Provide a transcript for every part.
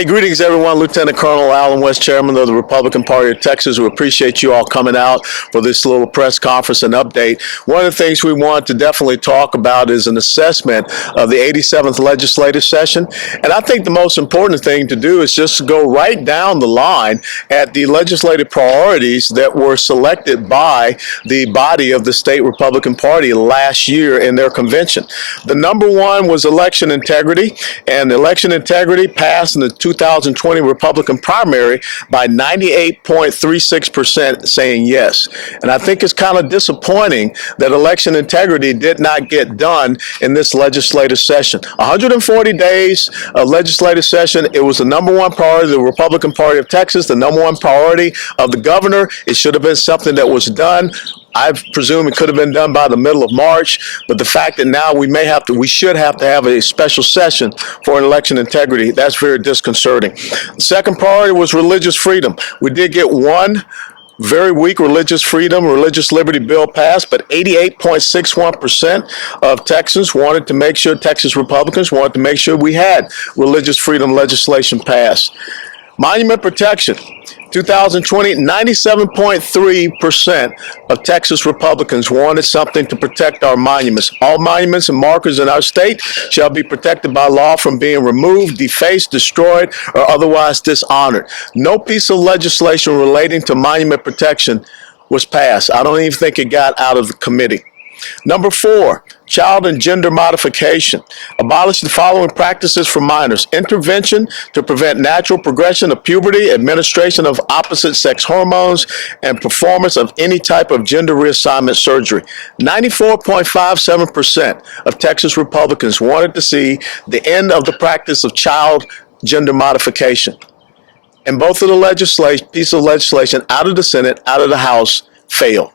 Hey, greetings, everyone. Lieutenant Colonel Alan West, Chairman of the Republican Party of Texas. We appreciate you all coming out for this little press conference and update. One of the things we want to definitely talk about is an assessment of the 87th legislative session. And I think the most important thing to do is just go right down the line at the legislative priorities that were selected by the body of the state Republican Party last year in their convention. The number one was election integrity, and election integrity passed in the 2020 Republican primary by 98.36% saying yes. And I think it's kind of disappointing that election integrity did not get done in this legislative session. 140 days of legislative session. It was the number one priority of the Republican Party of Texas, the number one priority of the governor. It should have been something that was done. I presume it could have been done by the middle of March, but the fact that now we should have to have a special session for an election integrity, that's very disconcerting. The second priority was religious freedom. We did get one very weak religious liberty bill passed, but 88.61% of Texans wanted to make sure, Texas Republicans wanted to make sure we had religious freedom legislation passed. Monument protection. 2020, 97.3% of Texas Republicans wanted something to protect our monuments. All monuments and markers in our state shall be protected by law from being removed, defaced, destroyed, or otherwise dishonored. No piece of legislation relating to monument protection was passed. I don't even think it got out of the committee. Number 4, child and gender modification. Abolish the following practices for minors: intervention to prevent natural progression of puberty, administration of opposite sex hormones, and performance of any type of gender reassignment surgery. 94.57% of Texas Republicans wanted to see the end of the practice of child gender modification. And both of the pieces of legislation out of the Senate, out of the House, failed.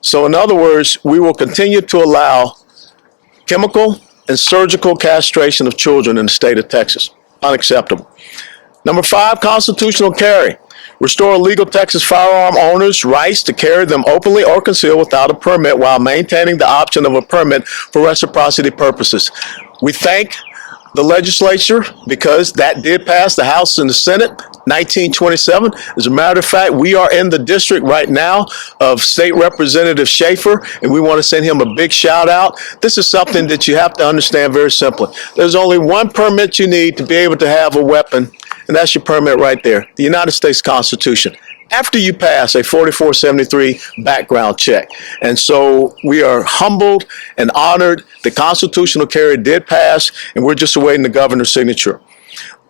So in other words, we will continue to allow chemical and surgical castration of children in the state of Texas. Unacceptable. Number 5, constitutional carry. Restore legal Texas firearm owners' rights to carry them openly or concealed without a permit while maintaining the option of a permit for reciprocity purposes. We thank the legislature because that did pass the House and the Senate, 1927. As a matter of fact, we are in the district right now of State Representative Schaefer, and we want to send him a big shout out. This is something that you have to understand very simply. There's only one permit you need to be able to have a weapon, and that's your permit right there, the United States Constitution, after you pass a 4473 background check. And so we are humbled and honored. The constitutional carry did pass, and we're just awaiting the governor's signature.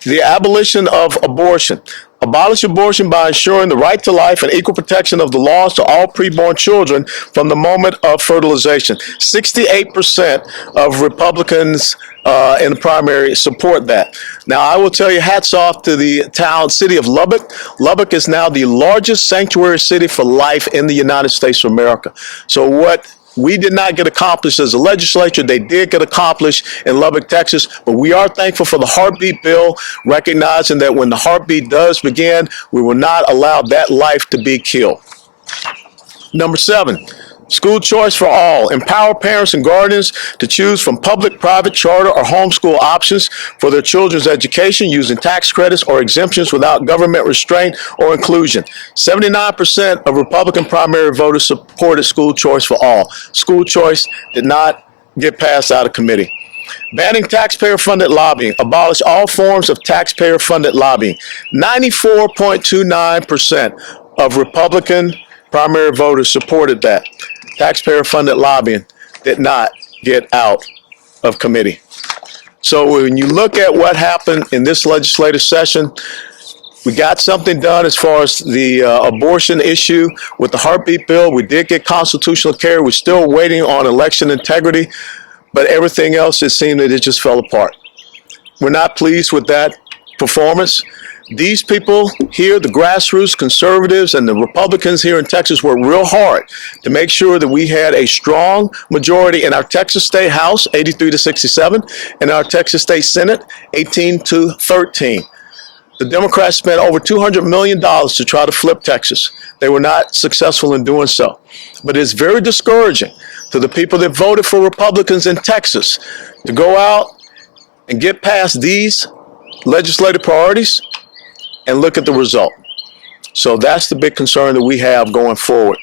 The abolition of abortion. Abolish abortion by ensuring the right to life and equal protection of the laws to all preborn children from the moment of fertilization. 68% of Republicans in the primary support that. Now, I will tell you, hats off to the city of Lubbock. Lubbock is now the largest sanctuary city for life in the United States of America. So what we did not get accomplished as a legislature, they did get accomplished in Lubbock, Texas. But we are thankful for the heartbeat bill, recognizing that when the heartbeat does begin, we will not allow that life to be killed. Number 7, school choice for all. Empower parents and guardians to choose from public, private, charter, or homeschool options for their children's education using tax credits or exemptions without government restraint or inclusion. 79% of Republican primary voters supported school choice for all. School choice did not get passed out of committee. Banning taxpayer-funded lobbying. Abolish all forms of taxpayer-funded lobbying. 94.29% of Republican primary voters supported that. Taxpayer-funded lobbying did not get out of committee. So when you look at what happened in this legislative session, we got something done as far as the abortion issue with the heartbeat bill. We did get constitutional carry. We're still waiting on election integrity, but everything else, it seemed that it just fell apart. We're not pleased with that performance. These people here, the grassroots conservatives and the Republicans here in Texas, worked real hard to make sure that we had a strong majority in our Texas State House, 83-67, and our Texas State Senate, 18-13. The Democrats spent over $200 million to try to flip Texas. They were not successful in doing so. But it's very discouraging to the people that voted for Republicans in Texas to go out and get past these legislative priorities and look at the result. So that's the big concern that we have going forward.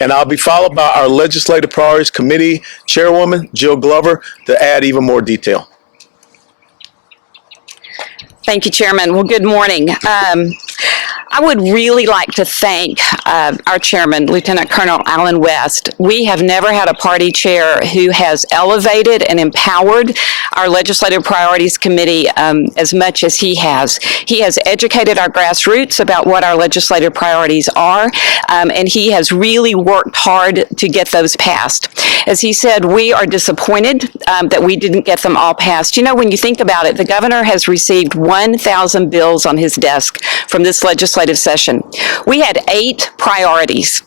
And I'll be followed by our Legislative Priorities Committee Chairwoman, Jill Glover, to add even more detail. Thank you, Chairman. Well, good morning. I would really like to thank our chairman, Lieutenant Colonel Allen West. We have never had a party chair who has elevated and empowered our Legislative Priorities Committee as much as he has. He has educated our grassroots about what our legislative priorities are, and he has really worked hard to get those passed. As he said, we are disappointed that we didn't get them all passed. You know, when you think about it, the governor has received 1,000 bills on his desk from this legislative session. We had 8 priorities,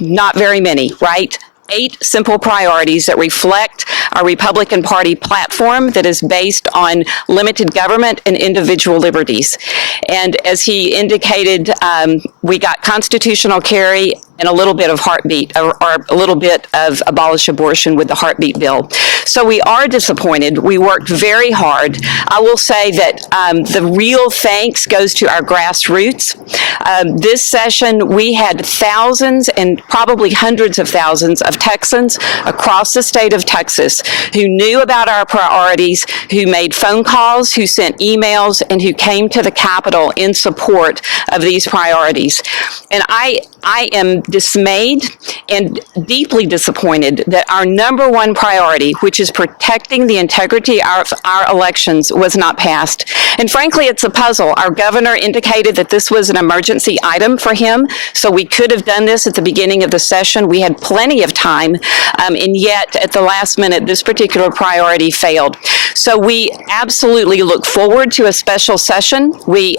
not very many, right? 8 simple priorities that reflect our Republican Party platform that is based on limited government and individual liberties. And as he indicated, we got constitutional carry and a little bit of heartbeat, or a little bit of abolish abortion with the heartbeat bill. So we are disappointed. We worked very hard. I will say that the real thanks goes to our grassroots. This session, we had thousands and probably hundreds of thousands of Texans across the state of Texas who knew about our priorities, who made phone calls, who sent emails, and who came to the Capitol in support of these priorities. And I am dismayed and deeply disappointed that our number one priority, which is protecting the integrity of our elections, was not passed. And frankly, it's a puzzle. Our governor indicated that this was an emergency item for him, so we could have done this at the beginning of the session. We had plenty of time, and yet at the last minute, this particular priority failed. So we absolutely look forward to a special session. We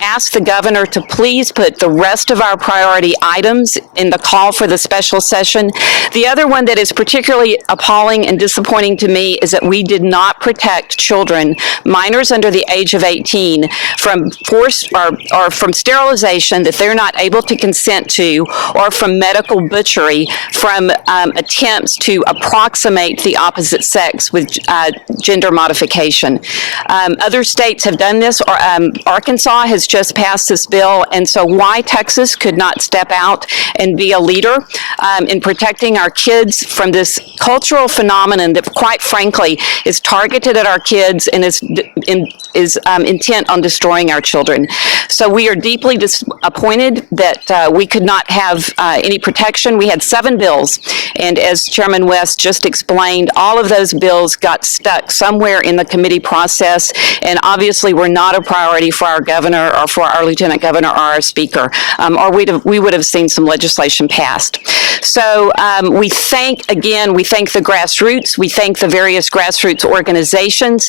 ask the governor to please put the rest of our priority items in the call for the special session. The other one that is particularly appalling and disappointing to me is that we did not protect children, minors under the age of 18, from forced or from sterilization that they're not able to consent to, or from medical butchery, from attempts to approximate the opposite sex with gender modification. Other states have done this, or Arkansas has just passed this bill, and so why Texas could not step out and be a leader in protecting our kids from this cultural phenomenon that, quite frankly, is targeted at our kids and is intent on destroying our children. So we are deeply disappointed that we could not have any protection. We had 7 bills, and as Chairman West just explained, all of those bills got stuck somewhere in the committee process, and obviously were not a priority for our governor or for our lieutenant governor or our speaker, or we would have seen some legislation passed. So we thank the grassroots. We thank the various grassroots organizations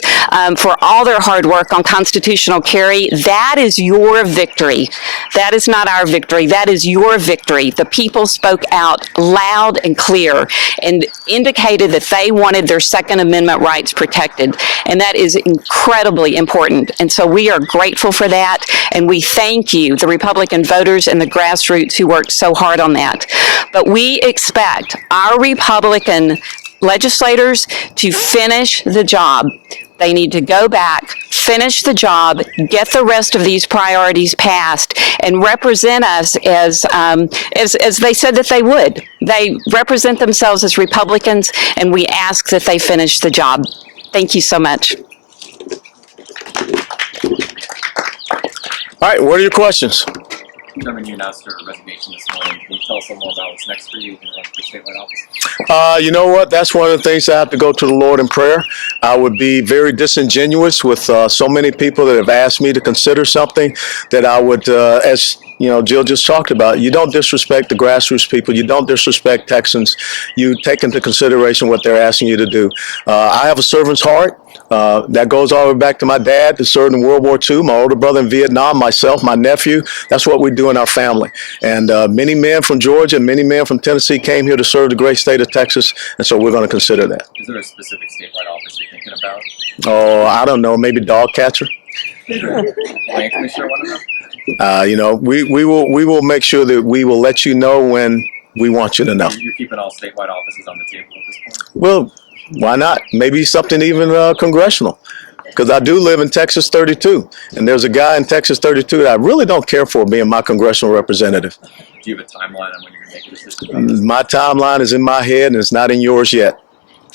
for all their hard work on constitutional carry. That is your victory. That is not our victory. That is your victory. The people spoke out loud and clear and indicated that they wanted their Second Amendment rights protected. And that is incredibly important. And so we are grateful for that. And we thank you, the Republican voters and the grassroots who worked so hard on that. But we expect our Republican legislators to finish the job. They need to go back, finish the job, get the rest of these priorities passed, and represent us as they said that they would. They represent themselves as Republicans, and we ask that they finish the job. Thank you so much. All right, what are your questions? Chairman, you announced your resignation this morning. Can you tell us a little more about what's next for you? You can run for statewide office. You know what? That's one of the things I have to go to the Lord in prayer. I would be very disingenuous with so many people that have asked me to consider something that I would, as you know, Jill just talked about. You don't disrespect the grassroots people. You don't disrespect Texans. You take into consideration what they're asking you to do. I have a servant's heart. That goes all the way back to my dad, who served in World War II, my older brother in Vietnam, myself, my nephew. That's what we do in our family. And many men from Georgia and many men from Tennessee came here to serve the great state of Texas, and so we're going to consider that. Is there a specific statewide office you're thinking about? Oh, I don't know, maybe dog catcher. Land Commissioner, one of them? You know, we will make sure that we will let you know when we want you to know. You're keeping all statewide offices on the table at this point? Well, why not? Maybe something even congressional. because I do live in Texas 32, and there's a guy in Texas 32 that I really don't care for being my congressional representative. Do you have a timeline on when you're going to make a decision? My timeline is in my head, and it's not in yours yet.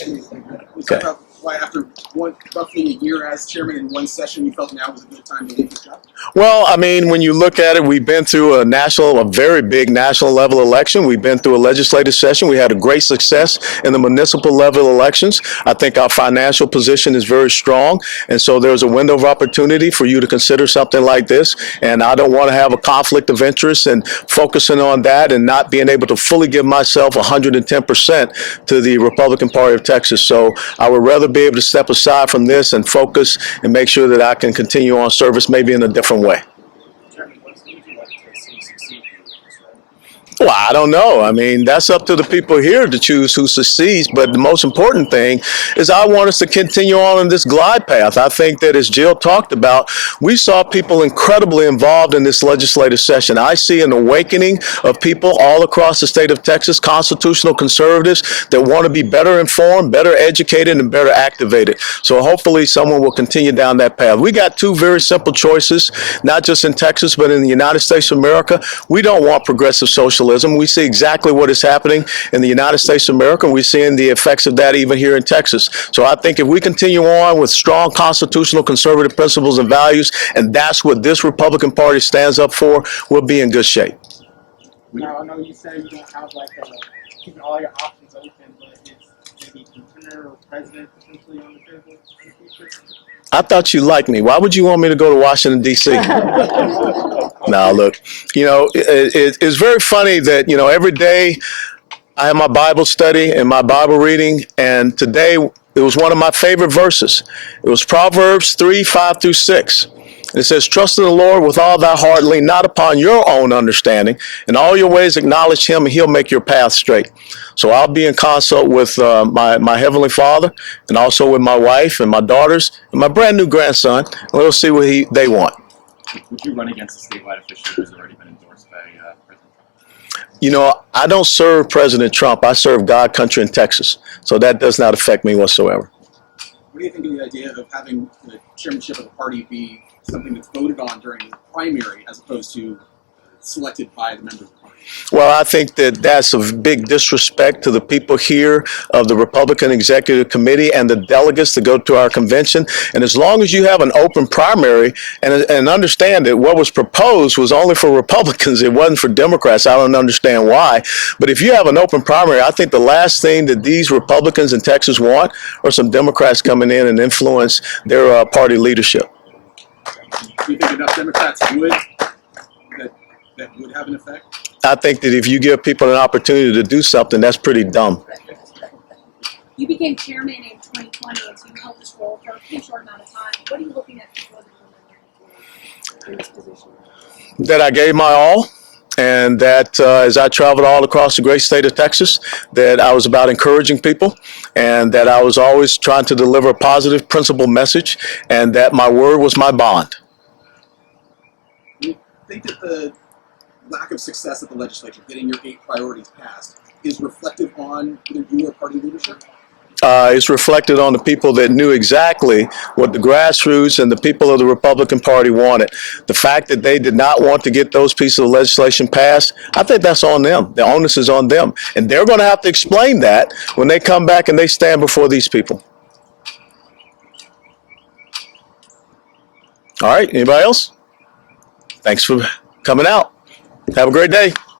Okay. Why after roughly a year as chairman in one session, you felt now was a good time to leave the job? Well, I mean, when you look at it, we've been through a very big national level election. We've been through a legislative session. We had a great success in the municipal level elections. I think our financial position is very strong. And so there's a window of opportunity for you to consider something like this. And I don't want to have a conflict of interest and focusing on that and not being able to fully give myself 110% to the Republican Party of Texas. So I would rather be able to step aside from this and focus and make sure that I can continue on service maybe in a different way. Well, I don't know. I mean, that's up to the people here to choose who succeeds. But the most important thing is I want us to continue on in this glide path. I think that, as Jill talked about, we saw people incredibly involved in this legislative session. I see an awakening of people all across the state of Texas, constitutional conservatives that want to be better informed, better educated, and better activated. So hopefully someone will continue down that path. We got two very simple choices, not just in Texas, but in the United States of America. We don't want progressive socialism. We see exactly what is happening in the United States of America, and we're seeing the effects of that even here in Texas. So I think if we continue on with strong constitutional conservative principles and values, and that's what this Republican Party stands up for, we'll be in good shape. Now, I know you said you don't have keeping all your options open, but is maybe contender or president potentially on the table in the future? I thought you liked me. Why would you want me to go to Washington, D.C.? Now, look, it's very funny that, every day I have my Bible study and my Bible reading, and today it was one of my favorite verses. It was Proverbs 3:5-6. It says, trust in the Lord with all thy heart, lean not upon your own understanding. In all your ways acknowledge him, and he'll make your path straight. So I'll be in consult with my Heavenly Father, and also with my wife and my daughters and my brand new grandson, and we'll see what they want. Would you run against a statewide official who's already been endorsed by President Trump? I don't serve President Trump. I serve God, country, and Texas. So that does not affect me whatsoever. What do you think of the idea of having the chairmanship of the party be something that's voted on during the primary as opposed to selected by the members of the party? Well, I think that that's a big disrespect to the people here of the Republican Executive Committee and the delegates to go to our convention. And as long as you have an open primary and understand that what was proposed was only for Republicans, it wasn't for Democrats. I don't understand why. But if you have an open primary, I think the last thing that these Republicans in Texas want are some Democrats coming in and influence their party leadership. Do you think enough Democrats would that would have an effect? I think that if you give people an opportunity to do something, that's pretty dumb. You became chairman in 2020, and so you held this role for a pretty short amount of time. What are you looking at people in this position? That I gave my all, and that as I traveled all across the great state of Texas, that I was about encouraging people, and that I was always trying to deliver a positive principle message, and that my word was my bond. Do you think that the lack of success at the legislature, getting your 8 priorities passed, is reflective on either you or party leadership? It's reflected on the people that knew exactly what the grassroots and the people of the Republican Party wanted. The fact that they did not want to get those pieces of legislation passed, I think that's on them. The onus is on them. And they're going to have to explain that when they come back and they stand before these people. All right, anybody else? Thanks for coming out. Have a great day.